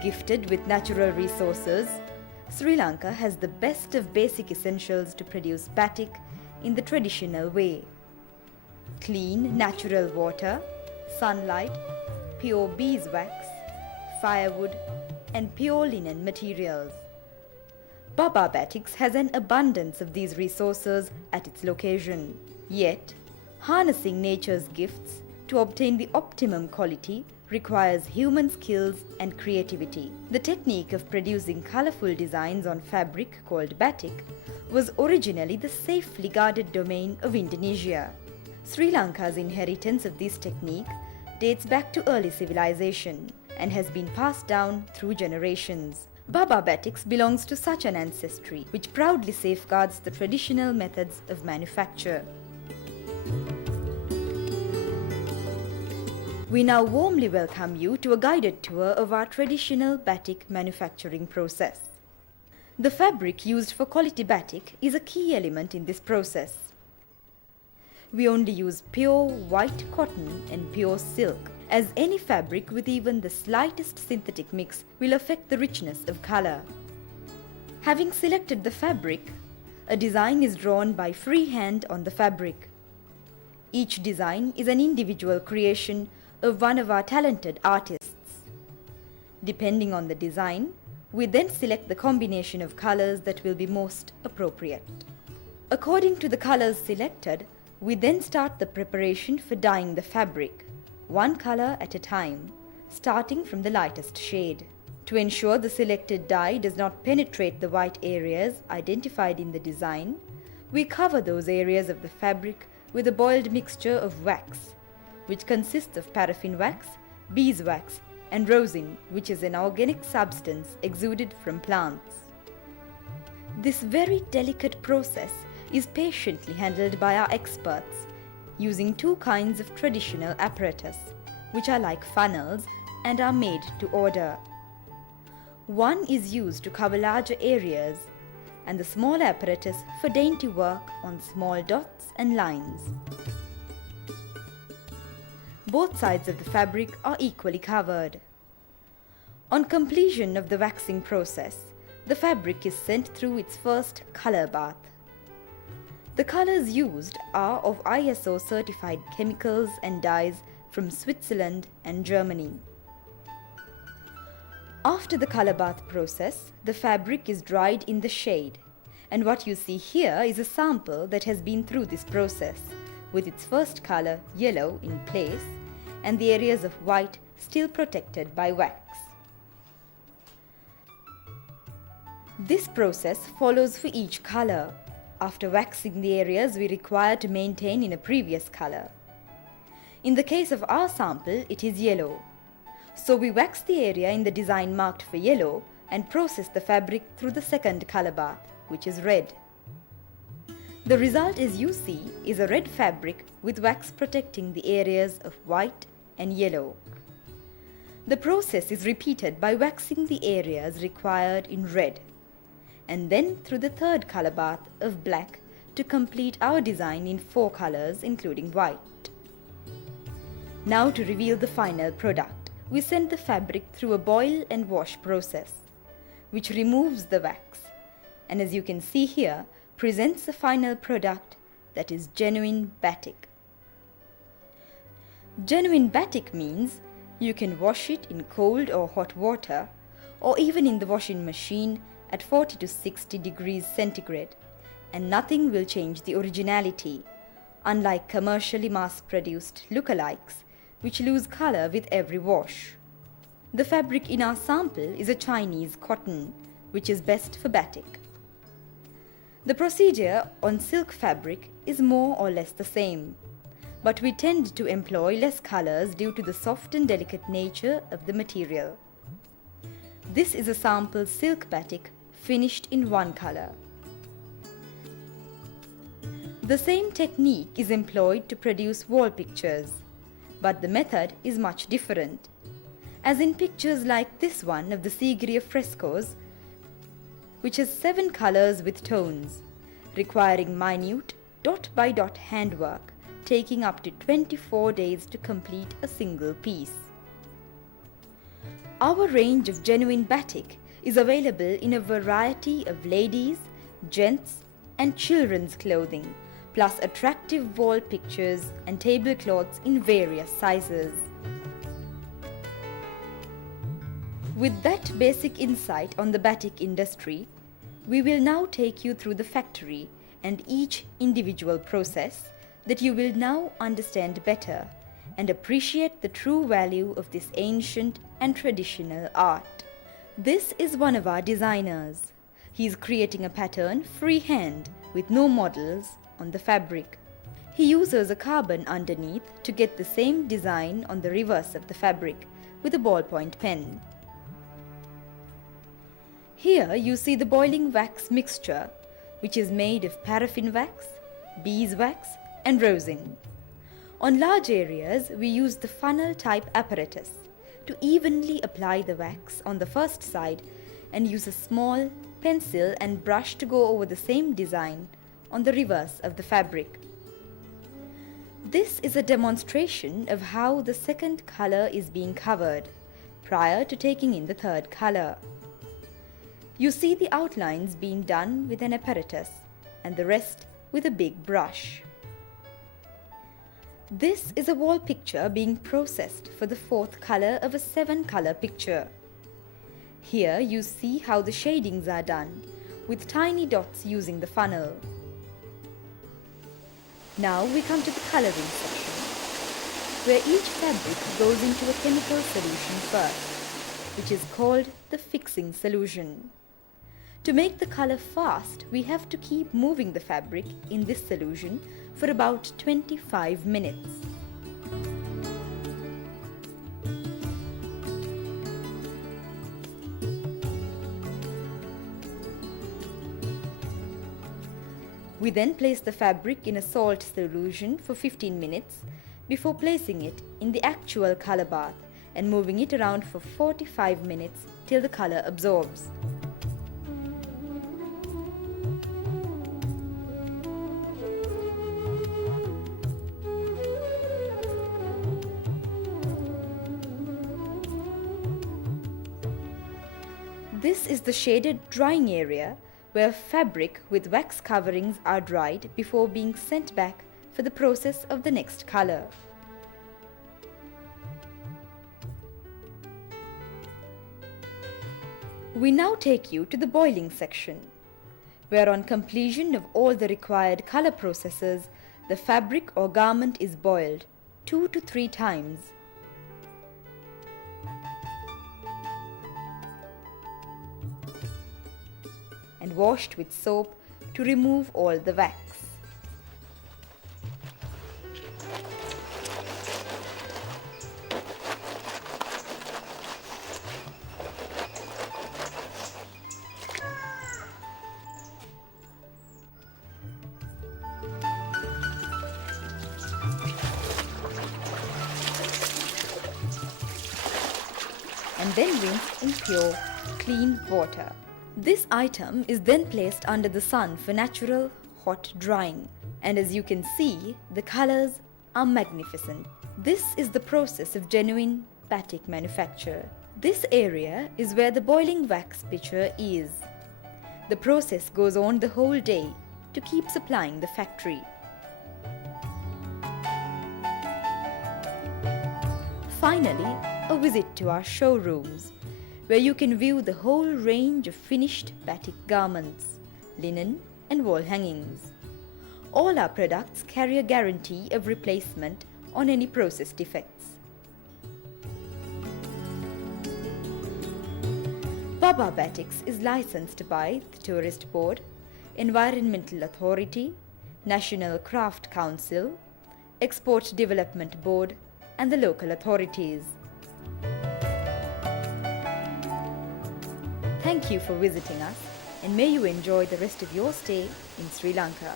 Gifted with natural resources, Sri Lanka has the best of basic essentials to produce batik in the traditional way. Clean, natural water, sunlight, pure beeswax, firewood, and pure linen materials. Batiks has an abundance of these resources at its location. Yet, harnessing nature's gifts to obtain the optimum quality requires human skills and creativity. The technique of producing colorful designs on fabric called batik was originally the safely guarded domain of Indonesia. Sri Lanka's inheritance of this technique dates back to early civilization and has been passed down through generations. Batiks belongs to such an ancestry which proudly safeguards the traditional methods of manufacture. We now warmly welcome you to a guided tour of our traditional batik manufacturing process. The fabric used for quality batik is a key element in this process. We only use pure white cotton and pure silk, as any fabric with even the slightest synthetic mix will affect the richness of color. Having selected the fabric, a design is drawn by freehand on the fabric. Each design is an individual creation of one of our talented artists. Depending on the design, we then select the combination of colors that will be most appropriate. According to the colors selected, we then start the preparation for dyeing the fabric, one color at a time, starting from the lightest shade. To ensure the selected dye does not penetrate the white areas identified in the design, we cover those areas of the fabric with a boiled mixture of wax, which consists of paraffin wax, beeswax, and rosin, which is an organic substance exuded from plants. This very delicate process is patiently handled by our experts, using two kinds of traditional apparatus, which are like funnels and are made to order. One is used to cover larger areas, and the small apparatus for dainty work on small dots and lines. Both sides of the fabric are equally covered. On completion of the waxing process, the fabric is sent through its first color bath. The colors used are of ISO certified chemicals and dyes from Switzerland and Germany. After the color bath process, the fabric is dried in the shade, and what you see here is a sample that has been through this process, with its first color, yellow, in place, and the areas of white still protected by wax. This process follows for each color, after waxing the areas we require to maintain in a previous color. In the case of our sample, it is yellow. So we wax the area in the design marked for yellow and process the fabric through the second color bath, which is red. The result, as you see, is a red fabric with wax protecting the areas of white and yellow. The process is repeated by waxing the areas required in red, and then through the third color bath of black to complete our design in 4 colors including white. Now to reveal the final product, we send the fabric through a boil and wash process, which removes the wax, and as you can see here, presents a final product that is genuine batik. Genuine batik means you can wash it in cold or hot water, or even in the washing machine at 40 to 60 degrees centigrade, and nothing will change the originality, unlike commercially mass-produced lookalikes, which lose color with every wash. The fabric in our sample is a Chinese cotton, which is best for batik. The procedure on silk fabric is more or less the same, but we tend to employ less colors due to the soft and delicate nature of the material. This is a sample silk batik finished in 1 color. The same technique is employed to produce wall pictures, but the method is much different. As in pictures like this one of the Sigiriya frescoes, which has 7 colors with tones, requiring minute dot-by-dot handwork, taking up to 24 days to complete a single piece. Our range of genuine batik is available in a variety of ladies, gents and children's clothing, plus attractive wall pictures and tablecloths in various sizes. With that basic insight on the batik industry, we will now take you through the factory and each individual process that you will now understand better and appreciate the true value of this ancient and traditional art. This is one of our designers. He is creating a pattern freehand with no models on the fabric. He uses a carbon underneath to get the same design on the reverse of the fabric with a ballpoint pen. Here you see the boiling wax mixture, which is made of paraffin wax, beeswax and rosin. On large areas, we use the funnel type apparatus to evenly apply the wax on the first side and use a small pencil and brush to go over the same design on the reverse of the fabric. This is a demonstration of how the second color is being covered prior to taking in the third color. You see the outlines being done with an apparatus and the rest with a big brush. This is a wall picture being processed for the fourth color of a 7-color picture. Here you see how the shadings are done with tiny dots using the funnel. Now we come to the coloring section, where each fabric goes into a chemical solution first, which is called the fixing solution. To make the color fast, we have to keep moving the fabric in this solution for about 25 minutes. We then place the fabric in a salt solution for 15 minutes before placing it in the actual color bath and moving it around for 45 minutes till the color absorbs. This is the shaded drying area where fabric with wax coverings are dried before being sent back for the process of the next color. We now take you to the boiling section, where on completion of all the required color processes, the fabric or garment is boiled 2 to 3 times. And washed with soap to remove all the wax. And then rinse in pure, clean water. This item is then placed under the sun for natural hot drying, and as you can see, the colors are magnificent. This is the process of genuine batik manufacture. This area is where the boiling wax pitcher is. The process goes on the whole day to keep supplying the factory. Finally, a visit to our showrooms, where you can view the whole range of finished batik garments, linen and wall hangings. All our products carry a guarantee of replacement on any process defects. Baba Batiks is licensed by the Tourist Board, Environmental Authority, National Craft Council, Export Development Board and the local authorities. Thank you for visiting us, and may you enjoy the rest of your stay in Sri Lanka.